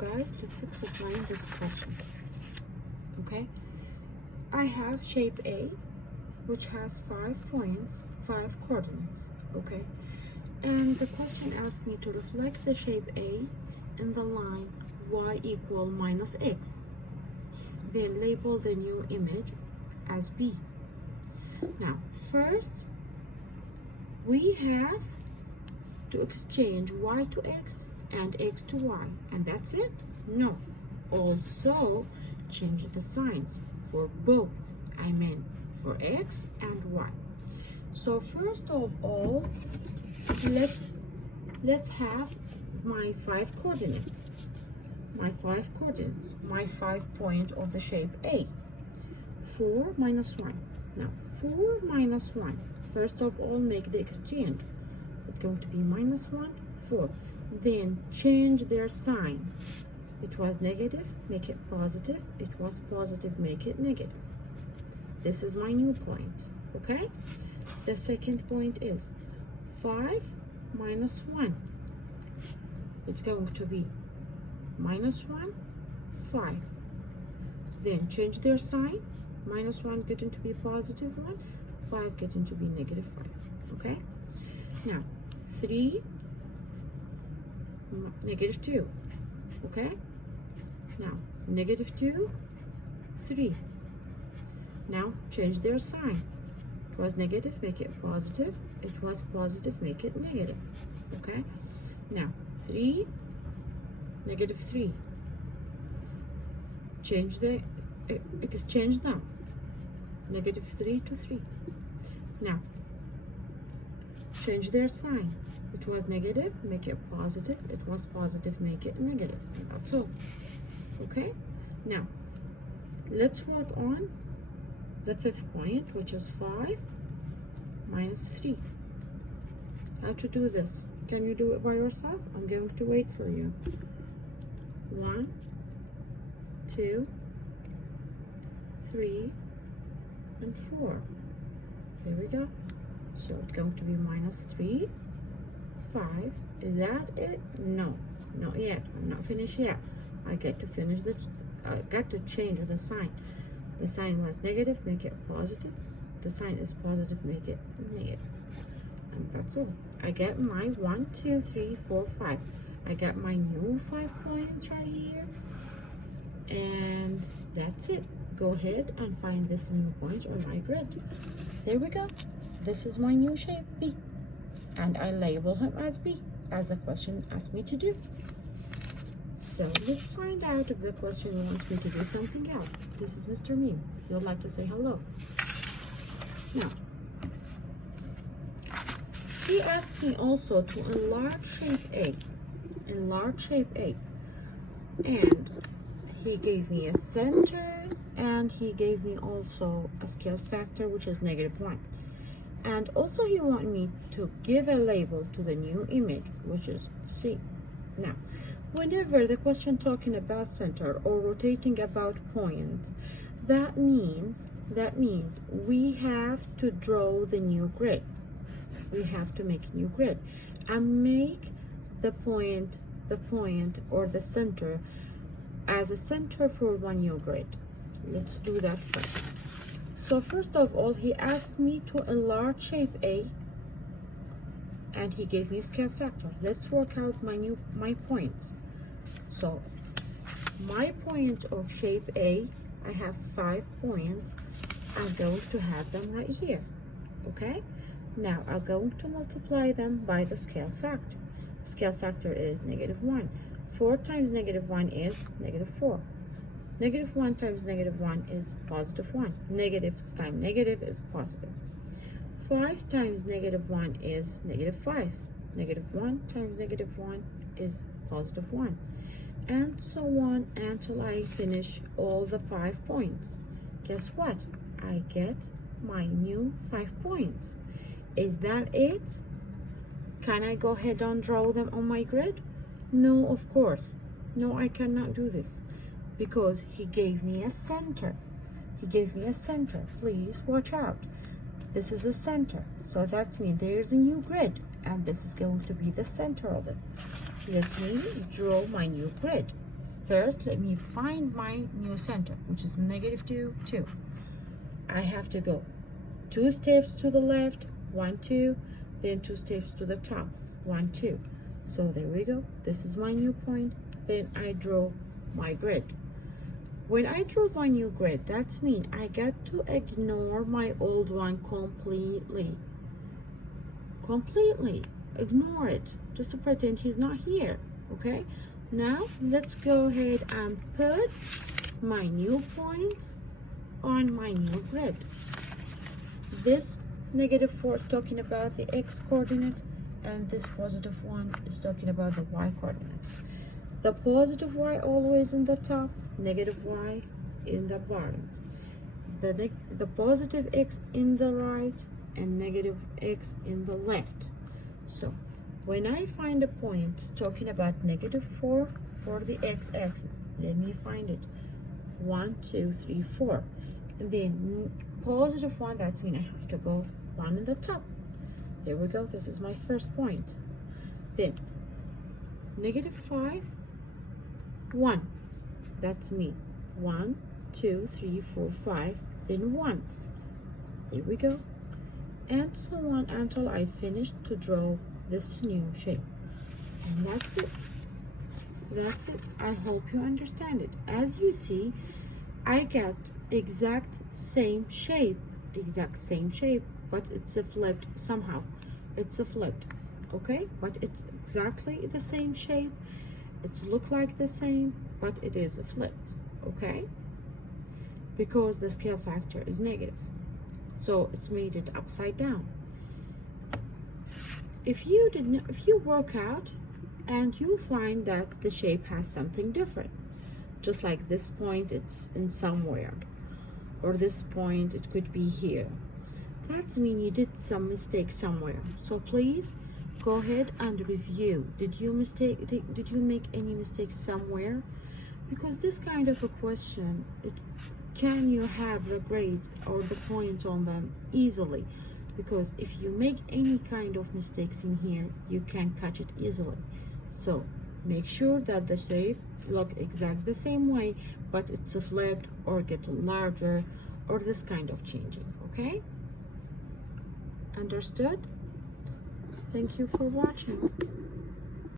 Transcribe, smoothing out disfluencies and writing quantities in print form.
guys, let's explain this question. Okay, I have shape A, which has 5 points, 5 coordinates. Okay, and the question asks me to reflect the shape A in the line y equal minus x. Then label the new image as B. Now, first, we have to exchange y to x and x to y, and that's it? No. Also, change the signs for both, I mean for x and y. So first of all, let's have my 5 coordinates. My 5 point of the shape A. 4 minus 1. Now, 4 minus 1. First of all, make the exchange. It's going to be minus 1, 4. Then change their sign. It was negative, make it positive. It was positive, make it negative. This is my new point, okay? The second point is 5 minus 1. It's going to be minus 1, 5. Then change their sign. Minus 1 getting to be positive 1, 5 getting to be negative 5, okay? Now, 3, negative 2, okay? Now, negative 2, 3. Now, change their sign. It was negative, make it positive. It was positive, make it negative, okay? Now, 3, negative 3. Exchange them. Negative 3 to 3. Now, change their sign. It was negative, make it positive. It was positive, make it negative. And that's all. Okay? Now, let's work on the 5th point, which is 5 minus 3. How to do this? Can you do it by yourself? I'm going to wait for you. 1, 2, 3, and 4. There we go. So it's going to be minus 3, 5. Is that it? No, not yet. I'm not finished yet. I get to finish I got to change the sign. The sign was negative, make it positive. The sign is positive, make it negative. And that's all. I get my 1, 2, 3, 4, 5. I got my new 5 points right here. And that's it. Go ahead and find this new point on my grid. There we go. This is my new shape B. And I label him as B, as the question asked me to do. So let's find out if the question wants me to do something else. This is Mr. Meme. If you'd like to say hello. Now, he asked me also to enlarge shape A. Enlarge shape A. And he gave me a center, and he gave me also a scale factor, which is -1. And also he wanted me to give a label to the new image, which is C. Now, whenever the question talking about center or rotating about point, that means we have to draw the new grid. We have to make a new grid and make the point or the center as a center for one new grid. Let's do that first. So first of all, he asked me to enlarge shape A, and he gave me a scale factor. Let's work out my points. So my point of shape A, I have 5 points. I'm going to have them right here. Okay? Now I'm going to multiply them by the scale factor. Scale factor is -1. 4 times -1 is -4. -1 times -1 is +1. Negative times negative is positive. 5 times -1 is -5. -1 times -1 is +1. And so on until I finish all the 5 points. Guess what? I get my new 5 points. Is that it? Can I go ahead and draw them on my grid? No, of course. No, I cannot do this because he gave me a center. He gave me a center. Please watch out. This is a center. So that means there's a new grid, and this is going to be the center of it. Let me draw my new grid. First, let me find my new center, which is -2, 2. I have to go 2 steps to the left, 1, 2, then 2 steps to the top, 1, 2. So there we go. This is my new point. Then I draw my grid. When I draw my new grid, that means I got to ignore my old one completely. Completely. Ignore it. Just to pretend he's not here. Okay? Now, let's go ahead and put my new points on my new grid. This -4 is talking about the x coordinate, and this +1 is talking about the y coordinates. The positive y always in the top, negative y in the bottom. The positive x in the right and negative x in the left. So when I find a point talking about -4 for the x-axis, let me find it. 1, 2, 3, 4. And then +1, that means I have to go 1 in the top. There we go. This is my first point. Then -5, 1. That's me. 1, 2, 3, 4, 5. Then 1. There we go. And so on until I finish to draw this new shape. And that's it. That's it. I hope you understand it. As you see, I got exact same shape, but it's a flipped somehow. It's a flipped, okay? But it's exactly the same shape. It's look like the same, but it is a flipped, okay? Because the scale factor is negative, so it's made it upside down. If you work out and you find that the shape has something different, just like this point, it's in somewhere, or this point, it could be here. That means you did some mistake somewhere. So please go ahead and review. Did you make any mistakes somewhere? Because this kind of a question, can you have the grades or the points on them easily? Because if you make any kind of mistakes in here, you can catch it easily. So make sure that the shape look exactly the same way, but it's flipped or get larger or this kind of changing, okay? Understood? Thank you for watching.